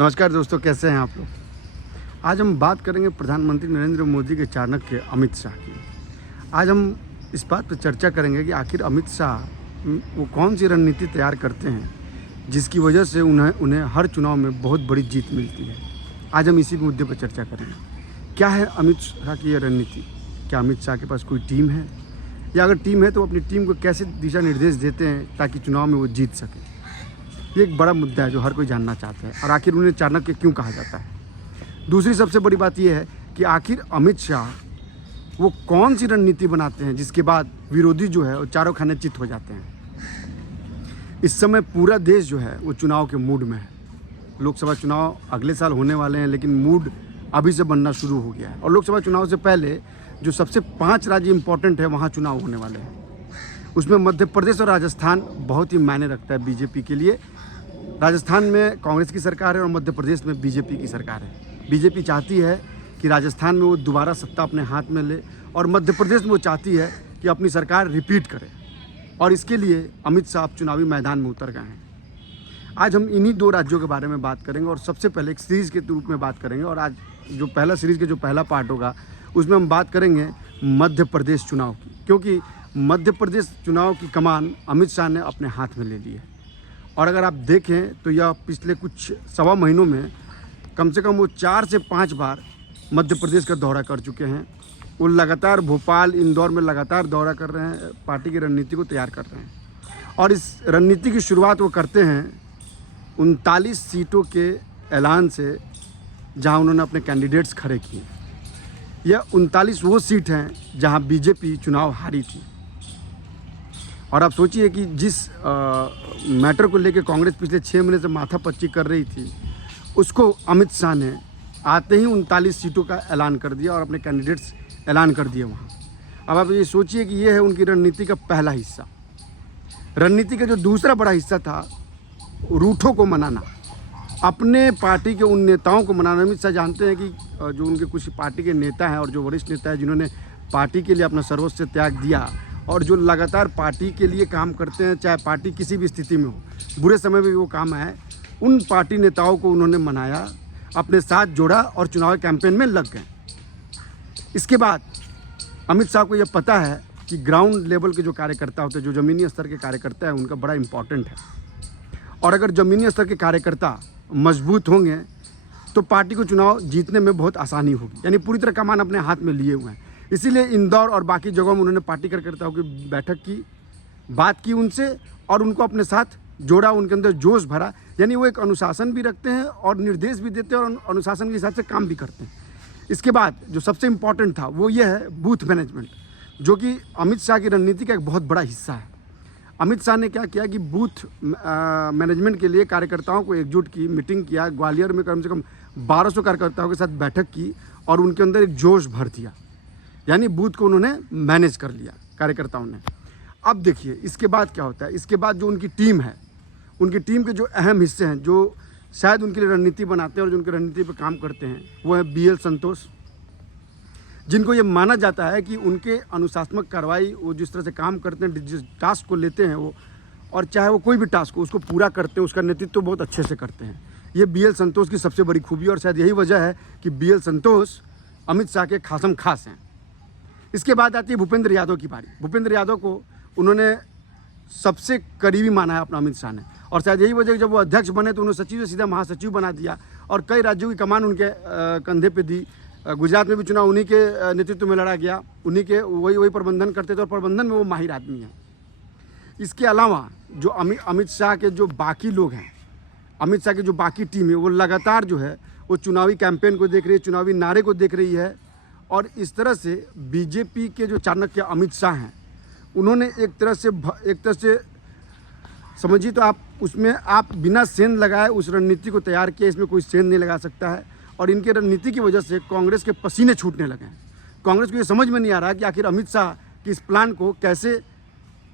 नमस्कार दोस्तों, कैसे हैं आप लोग। आज हम बात करेंगे प्रधानमंत्री नरेंद्र मोदी के चाणक्य अमित शाह की। आज हम इस बात पर चर्चा करेंगे कि आखिर अमित शाह वो कौन सी रणनीति तैयार करते हैं जिसकी वजह से उन्हें हर चुनाव में बहुत बड़ी जीत मिलती है। आज हम इसी मुद्दे पर चर्चा करेंगे। क्या है अमित शाह की ये रणनीति? क्या अमित शाह के पास कोई टीम है, या अगर टीम है तो अपनी टीम को कैसे दिशा निर्देश देते हैं ताकि चुनाव में वो जीत सके? ये एक बड़ा मुद्दा है जो हर कोई जानना चाहता है। और आखिर उन्हें चाणक्य क्यों कहा जाता है? दूसरी सबसे बड़ी बात यह है कि आखिर अमित शाह वो कौन सी रणनीति बनाते हैं जिसके बाद विरोधी जो है वो चारों खाने चित हो जाते हैं। इस समय पूरा देश जो है वो चुनाव के मूड में है। लोकसभा चुनाव अगले साल होने वाले हैं, लेकिन मूड अभी से बनना शुरू हो गया है। और लोकसभा चुनाव से पहले जो सबसे 5 राज्य इंपॉर्टेंट है वहाँ चुनाव होने वाले हैं। उसमें मध्य प्रदेश और राजस्थान बहुत ही मायने रखता है बीजेपी के लिए। राजस्थान में कांग्रेस की सरकार है और मध्य प्रदेश में बीजेपी की सरकार है। बीजेपी चाहती है कि राजस्थान में वो दोबारा सत्ता अपने हाथ में ले, और मध्य प्रदेश में वो चाहती है कि अपनी सरकार रिपीट करे। और इसके लिए अमित शाह चुनावी मैदान में उतर गए हैं। आज हम इन्हीं 2 राज्यों के बारे में बात करेंगे और सबसे पहले एक सीरीज़ के रूप में बात करेंगे। और आज जो पहला सीरीज़ के जो पहला पार्ट होगा उसमें हम बात करेंगे मध्य प्रदेश चुनाव की, क्योंकि मध्य प्रदेश चुनाव की कमान अमित शाह ने अपने हाथ में ले ली है। और अगर आप देखें तो यह पिछले कुछ सवा महीनों में कम से कम वो 4 से 5 बार मध्य प्रदेश का दौरा कर चुके हैं। वो लगातार भोपाल, इंदौर में लगातार दौरा कर रहे हैं, पार्टी की रणनीति को तैयार कर रहे हैं। और इस रणनीति की शुरुआत वो करते हैं 39 सीटों के ऐलान से, जहां उन्होंने अपने कैंडिडेट्स खड़े किए। यह 39 वो सीट हैं जहां बीजेपी चुनाव हारी थी। और आप सोचिए कि जिस मैटर को लेकर कांग्रेस पिछले 6 महीने से माथापच्ची कर रही थी, उसको अमित शाह ने आते ही 39 सीटों का ऐलान कर दिया और अपने कैंडिडेट्स ऐलान कर दिए वहाँ। अब आप ये सोचिए कि ये है उनकी रणनीति का पहला हिस्सा। रणनीति का जो दूसरा बड़ा हिस्सा था, रूठों को मनाना, अपने पार्टी के उन नेताओं को मनाना। अमित शाह जानते हैं कि जो उनके कुछ पार्टी के नेता हैं और जो वरिष्ठ नेता हैं जिन्होंने पार्टी के लिए अपना सर्वस्व त्याग दिया और जो लगातार पार्टी के लिए काम करते हैं, चाहे पार्टी किसी भी स्थिति में हो, बुरे समय में भी वो काम आए, उन पार्टी नेताओं को उन्होंने मनाया, अपने साथ जोड़ा और चुनावी कैंपेन में लग गए। इसके बाद अमित शाह को यह पता है कि ग्राउंड लेवल के जो कार्यकर्ता होते हैं, जो ज़मीनी स्तर के कार्यकर्ता हैं, उनका बड़ा इम्पॉर्टेंट है। और अगर ज़मीनी स्तर के कार्यकर्ता मजबूत होंगे तो पार्टी को चुनाव जीतने में बहुत आसानी होगी। यानी पूरी तरह कमान अपने हाथ में लिए हुए हैं। इसीलिए इंदौर और बाकी जगहों में उन्होंने पार्टी कार्यकर्ताओं की बैठक की, बात की उनसे और उनको अपने साथ जोड़ा, उनके अंदर जोश भरा। यानी वो एक अनुशासन भी रखते हैं और निर्देश भी देते हैं और अनुशासन के हिसाब से काम भी करते हैं। इसके बाद जो सबसे इम्पॉर्टेंट था वो ये है बूथ मैनेजमेंट, जो कि अमित शाह की रणनीति का एक बहुत बड़ा हिस्सा है। अमित शाह ने क्या किया कि बूथ मैनेजमेंट के लिए कार्यकर्ताओं को एकजुट की, मीटिंग किया। ग्वालियर में कम से कम 1200 कार्यकर्ताओं के साथ बैठक की और उनके अंदर एक जोश भर दिया। यानी बूथ को उन्होंने मैनेज कर लिया कार्यकर्ताओं ने। अब देखिए इसके बाद क्या होता है। इसके बाद जो उनकी टीम है, उनकी टीम के जो अहम हिस्से हैं, जो शायद उनके लिए रणनीति बनाते हैं और जो उनकी रणनीति पर काम करते हैं, वो है BL संतोष, जिनको ये माना जाता है कि उनके अनुशासनात्मक कार्रवाई, वो जिस तरह से काम करते हैं, जिस टास्क को लेते हैं वो, और चाहे वो कोई भी टास्क हो उसको पूरा करते हैं, उसका नेतृत्व तो बहुत अच्छे से करते हैं। ये BL संतोष की सबसे बड़ी खूबी, और शायद यही वजह है कि BL संतोष अमित शाह के खासम खास हैं। इसके बाद आती है भूपेंद्र यादव की बारी। भूपेंद्र यादव को उन्होंने सबसे करीबी माना है अपना अमित शाह ने, और शायद यही वजह जब वो अध्यक्ष बने तो उन्होंने सचिव से सीधा महासचिव बना दिया और कई राज्यों की कमान उनके कंधे पे दी। गुजरात में भी चुनाव उन्हीं के नेतृत्व में लड़ा गया, उन्हीं के वही प्रबंधन करते थे और प्रबंधन में वो माहिर आदमी हैं। इसके अलावा जो अमित शाह के जो बाकी लोग हैं, अमित शाह की जो बाकी टीम है, वो लगातार जो है वो चुनावी कैंपेन को देख रही है, चुनावी नारे को देख रही है। और इस तरह से बीजेपी के जो चाणक्य अमित शाह हैं, उन्होंने एक तरह से समझिए तो आप उसमें आप बिना सेंध लगाए उस रणनीति को तैयार किया। इसमें कोई सेंध नहीं लगा सकता है। और इनके रणनीति की वजह से कांग्रेस के पसीने छूटने लगे हैं। कांग्रेस को ये समझ में नहीं आ रहा कि आखिर अमित शाह की इस प्लान को कैसे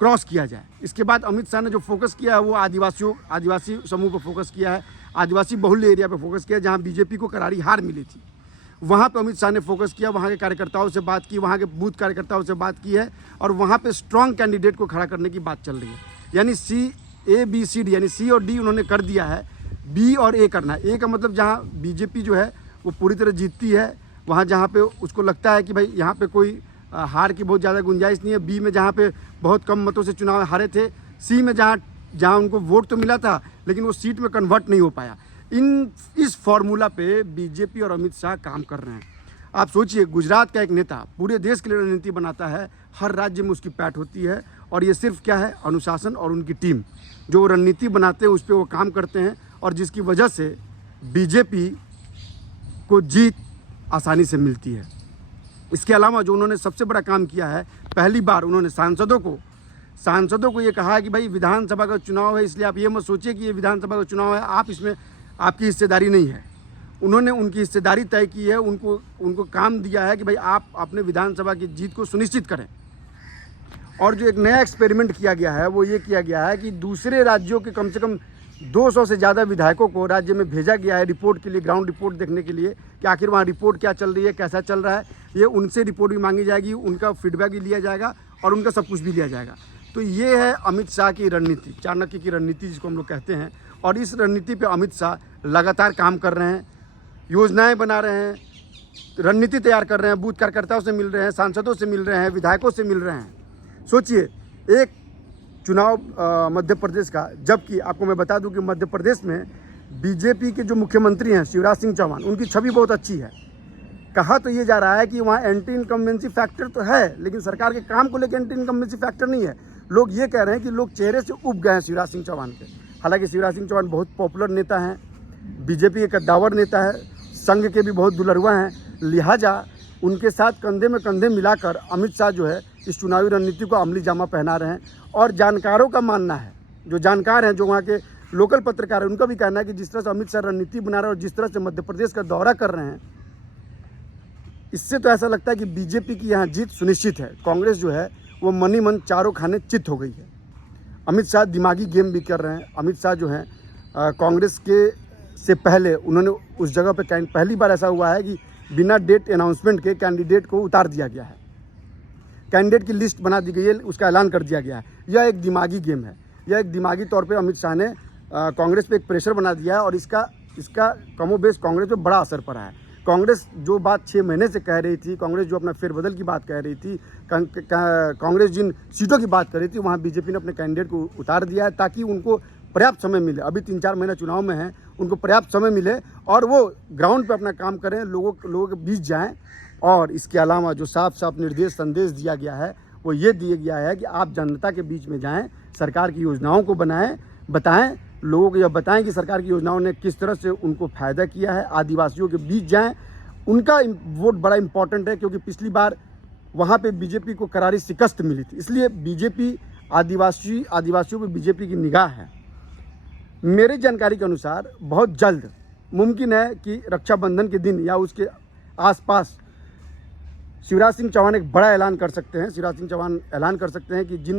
क्रॉस किया जाए। इसके बाद अमित शाह ने जो फोकस किया है वो आदिवासी समूह पर फोकस किया है, आदिवासी बहुल्य एरिया पर फोकस किया है, जहाँ बीजेपी को करारी हार मिली थी। वहाँ पर अमित शाह ने फोकस किया, वहाँ के कार्यकर्ताओं से बात की, वहाँ के बूथ कार्यकर्ताओं से बात की है और वहाँ पे स्ट्रॉन्ग कैंडिडेट को खड़ा करने की बात चल रही है। यानी CABCD यानी C और D उन्होंने कर दिया है बी और ए करना है। ए का मतलब जहाँ बीजेपी जो है वो पूरी तरह जीतती है, वहाँ जहाँ पे उसको लगता है कि भाई यहाँ पे कोई हार की बहुत ज़्यादा गुंजाइश नहीं है। बी में जहाँ पे बहुत कम मतों से चुनाव हारे थे। सी में जहाँ उनको वोट तो मिला था लेकिन वो सीट में कन्वर्ट नहीं हो पाया। इस फॉर्मूला पे बीजेपी और अमित शाह काम कर रहे हैं। आप सोचिए, गुजरात का एक नेता पूरे देश के लिए रणनीति बनाता है, हर राज्य में उसकी पैठ होती है, और ये सिर्फ क्या है, अनुशासन और उनकी टीम जो रणनीति बनाते हैं उस पर वो काम करते हैं, और जिसकी वजह से बीजेपी को जीत आसानी से मिलती है। इसके अलावा जो उन्होंने सबसे बड़ा काम किया है, पहली बार उन्होंने सांसदों को ये कहा है कि भाई विधानसभा का चुनाव है, इसलिए आप ये मत सोचिए कि ये विधानसभा का चुनाव है, आप इसमें आपकी हिस्सेदारी नहीं है। उन्होंने उनकी हिस्सेदारी तय की है, उनको काम दिया है कि भाई आप अपने विधानसभा की जीत को सुनिश्चित करें। और जो एक नया एक्सपेरिमेंट किया गया है वो ये किया गया है कि दूसरे राज्यों के कम से कम 200 से ज़्यादा विधायकों को राज्य में भेजा गया है रिपोर्ट के लिए, ग्राउंड रिपोर्ट देखने के लिए कि आखिर वहाँ रिपोर्ट क्या चल रही है, कैसा चल रहा है। ये उनसे रिपोर्ट भी मांगी जाएगी, उनका फीडबैक भी लिया जाएगा और उनका सब कुछ भी लिया जाएगा। तो ये है अमित शाह की रणनीति, चाणक्य की रणनीति जिसको हम लोग कहते हैं। और इस रणनीति पे अमित शाह लगातार काम कर रहे हैं, योजनाएं बना रहे हैं, रणनीति तैयार कर रहे हैं, बूथ कार्यकर्ताओं से मिल रहे हैं, सांसदों से मिल रहे हैं, विधायकों से मिल रहे हैं। सोचिए, एक चुनाव मध्य प्रदेश का, जबकि आपको मैं बता दूं कि मध्य प्रदेश में बीजेपी के जो मुख्यमंत्री हैं शिवराज सिंह चौहान, उनकी छवि बहुत अच्छी है। कहा तो ये जा रहा है कि वहाँ एंटी इनकम्बेंसी फैक्टर तो है, लेकिन सरकार के काम को लेकर एंटी इनकम्बेंसी फैक्टर नहीं है। लोग ये कह रहे हैं कि लोग चेहरे से उब गए हैं शिवराज सिंह चौहान के। हालांकि शिवराज सिंह चौहान बहुत पॉपुलर नेता हैं, बीजेपी के कद्दावर नेता है, संघ के भी बहुत दुलरुआ हैं, लिहाजा उनके साथ कंधे में कंधे मिलाकर अमित शाह जो है इस चुनावी रणनीति को अमली जामा पहना रहे हैं। और जानकारों का मानना है, जो जानकार हैं, जो वहाँ के लोकल पत्रकार हैं, उनका भी कहना है कि जिस तरह से अमित शाह रणनीति बना रहे हैं और जिस तरह से मध्य प्रदेश का दौरा कर रहे हैं, इससे तो ऐसा लगता है कि बीजेपी की यहाँ जीत सुनिश्चित है। कांग्रेस जो है वो मनी मन चारों खाने चित हो गई है। अमित शाह दिमागी गेम भी कर रहे हैं। अमित शाह जो हैं कांग्रेस के से पहले उन्होंने उस जगह पे पहली बार ऐसा हुआ है कि बिना डेट अनाउंसमेंट के कैंडिडेट को उतार दिया गया है, कैंडिडेट की लिस्ट बना दी गई है, उसका ऐलान कर दिया गया है। यह एक दिमागी गेम है, यह एक दिमागी तौर पे अमित शाह ने कांग्रेस पे एक प्रेशर बना दिया है और इसका कमोबेश कांग्रेस पे बड़ा असर पड़ा है। कांग्रेस जो बात 6 महीने से कह रही थी, कांग्रेस जो अपना फेरबदल की बात कह रही थी, कांग्रेस जिन सीटों की बात कर रही थी, वहाँ बीजेपी ने अपने कैंडिडेट को उतार दिया है ताकि उनको पर्याप्त समय मिले। अभी 3-4 महीना चुनाव में है, उनको पर्याप्त समय मिले और वो ग्राउंड पे अपना काम करें, लोगों के बीच जाएं। और इसके अलावा जो साफ साफ संदेश दिया गया है वो ये दिया गया है कि आप जनता के बीच में जाएं, सरकार की योजनाओं को बताएं, लोगों को यह बताएं कि सरकार की योजनाओं ने किस तरह से उनको फ़ायदा किया है। आदिवासियों के बीच जाएं, उनका वोट बड़ा इंपॉर्टेंट है क्योंकि पिछली बार वहाँ पे बीजेपी को करारी शिकस्त मिली थी, इसलिए बीजेपी आदिवासियों पर बीजेपी की निगाह है। मेरी जानकारी के अनुसार बहुत जल्द मुमकिन है कि रक्षाबंधन के दिन या उसके आसपास शिवराज सिंह चौहान एक बड़ा ऐलान कर सकते हैं। शिवराज सिंह चौहान ऐलान कर सकते हैं कि जिन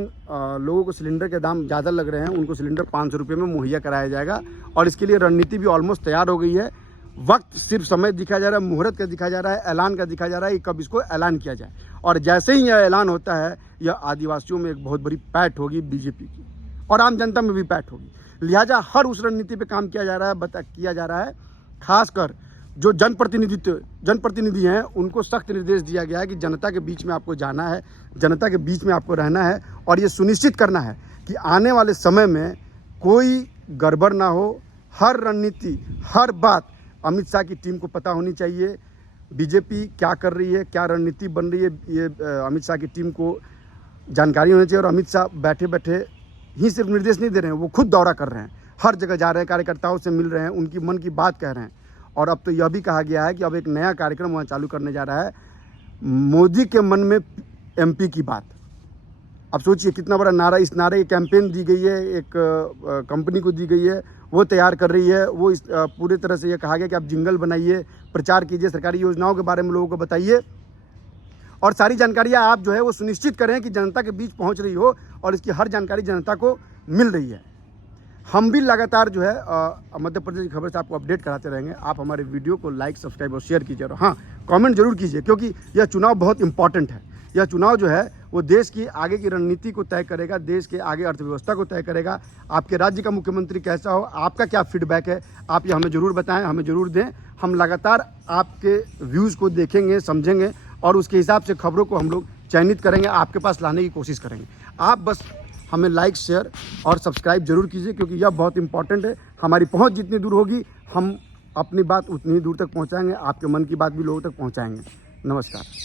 लोगों को सिलेंडर के दाम ज़्यादा लग रहे हैं उनको सिलेंडर 500 रुपये में मुहैया कराया जाएगा। और इसके लिए रणनीति भी ऑलमोस्ट तैयार हो गई है। वक्त सिर्फ समय दिखा जा रहा है, मुहूर्त का दिखा जा रहा है, ऐलान का दिखा जा रहा है कि कब इसको ऐलान किया जाए। और जैसे ही यह ऐलान होता है, यह आदिवासियों में एक बहुत बड़ी पैठ होगी बीजेपी की और आम जनता में भी पैठ होगी। लिहाजा हर उस रणनीति पे काम किया जा रहा है। खासकर जो जनप्रतिनिधि हैं उनको सख्त निर्देश दिया गया है कि जनता के बीच में आपको जाना है, जनता के बीच में आपको रहना है और ये सुनिश्चित करना है कि आने वाले समय में कोई गड़बड़ ना हो। हर रणनीति, हर बात अमित शाह की टीम को पता होनी चाहिए। बीजेपी क्या कर रही है, क्या रणनीति बन रही है, ये अमित शाह की टीम को जानकारी होनी चाहिए। और अमित शाह बैठे बैठे ही सिर्फ निर्देश नहीं दे रहे हैं, वो खुद दौरा कर रहे हैं, हर जगह जा रहे हैं, कार्यकर्ताओं से मिल रहे हैं, उनकी मन की बात कह रहे हैं। और अब तो यह भी कहा गया है कि अब एक नया कार्यक्रम वहाँ चालू करने जा रहा है, मोदी के मन में एमपी की बात। अब सोचिए कितना बड़ा नारा, इस नारे की कैंपेन दी गई है, एक कंपनी को दी गई है, वो तैयार कर रही है। वो इस पूरे तरह से ये कहा गया कि आप जिंगल बनाइए, प्रचार कीजिए, सरकारी योजनाओं के बारे में लोगों को बताइए और सारी जानकारियाँ आप जो है वो सुनिश्चित करें कि जनता के बीच पहुँच रही हो और इसकी हर जानकारी जनता को मिल रही है। हम भी लगातार जो है मध्य प्रदेश की खबर से आपको अपडेट कराते रहेंगे। आप हमारे वीडियो को लाइक, सब्सक्राइब और शेयर कीजिए और हाँ, कमेंट जरूर कीजिए क्योंकि यह चुनाव बहुत इंपॉर्टेंट है। यह चुनाव जो है वो देश की आगे की रणनीति को तय करेगा, देश के आगे अर्थव्यवस्था को तय करेगा। आपके राज्य का मुख्यमंत्री कैसा हो, आपका क्या फीडबैक है, आप ये हमें ज़रूर बताएं, हमें ज़रूर दें। हम लगातार आपके व्यूज़ को देखेंगे, समझेंगे और उसके हिसाब से खबरों को हम लोग चयनित करेंगे, आपके पास लाने की कोशिश करेंगे। आप बस हमें लाइक, शेयर और सब्सक्राइब जरूर कीजिए, क्योंकि यह बहुत इंपॉर्टेंट है। हमारी पहुंच जितनी दूर होगी हम अपनी बात उतनी ही दूर तक पहुंचाएंगे, आपके मन की बात भी लोगों तक पहुंचाएंगे। नमस्कार।